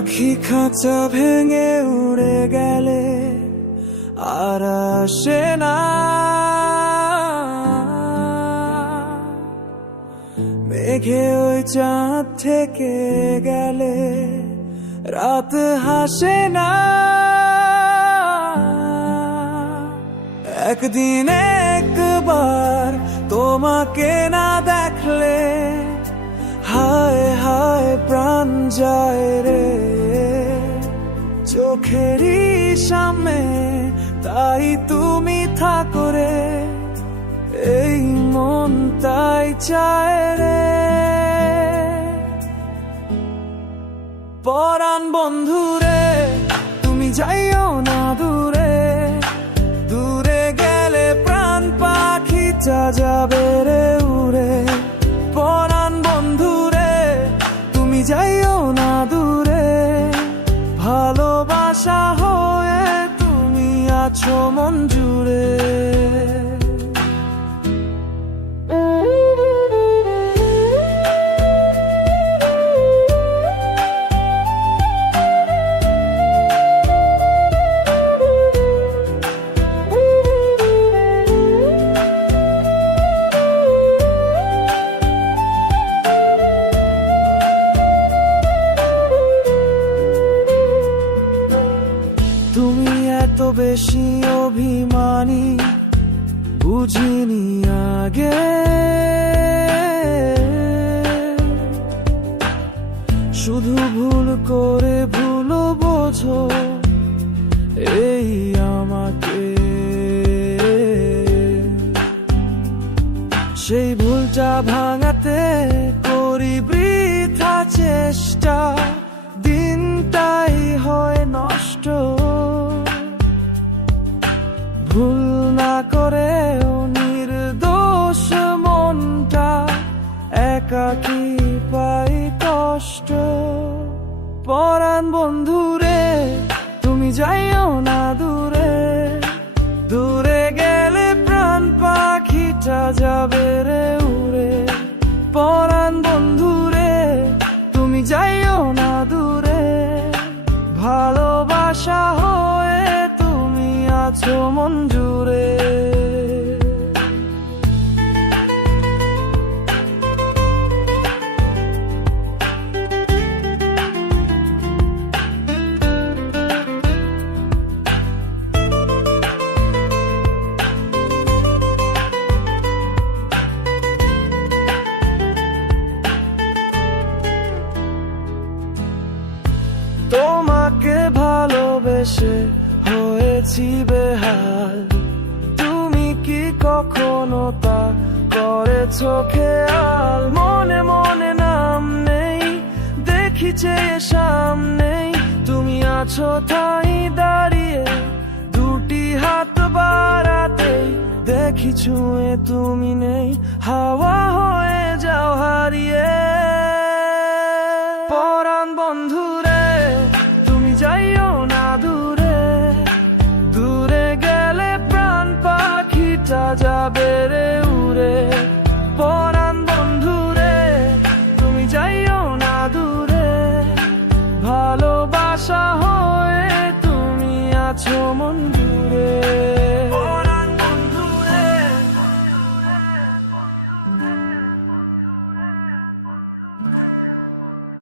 পাখি খাঁচা ভেঙে উড়ে গেলে আর আসে না। মেঘে ওই চাঁদ থেকে গেলে রাত হাসে না। একদিন একবার তোমাকে না দেখলে হায় হায় প্রাণ যায় রে। চোখেরই সামনে, তাই তুমি থাকো রে। এই মন তাই চায় রে। পরাণ বন্ধু রে, তুমি যাইও না দূরে। দূরে গেলে প্রাণ পাখিটা যাবে রে উড়ে। পরাণ বন্ধু রে, তুমি যাইও না দূরে। ভালোবাসা হয়ে তুমি আছো মন জুড়ে। তুমি এত বেশি অভিমানী, বুঝিনি আগে। শুধু ভুল করে ভুল বোঝো, এই আমাকে। সেই ভুলটা ভাঙাতে করি বৃথা চেষ্টা। ভুল না করেও নির্দোষ মনটা একাকি পাই কষ্ট? পরাণ বন্ধুরে তুমি যাইও না দূরে। দূরে গেলে প্রাণ পাখিটা যাবে রে। ভালোবেসে হয়েছি বেহাল। তুমি কি কখনো তা করেছ খেয়াল? মনে মনে নাম নেই দেখিছে সামনেই তুমি আছো তাই দাঁড়িয়ে, দুটি হাত বাড়াতেই দেখি ছুঁয়ে তুমি নেই, হাওয়া হয়ে যাও হারিয়ে।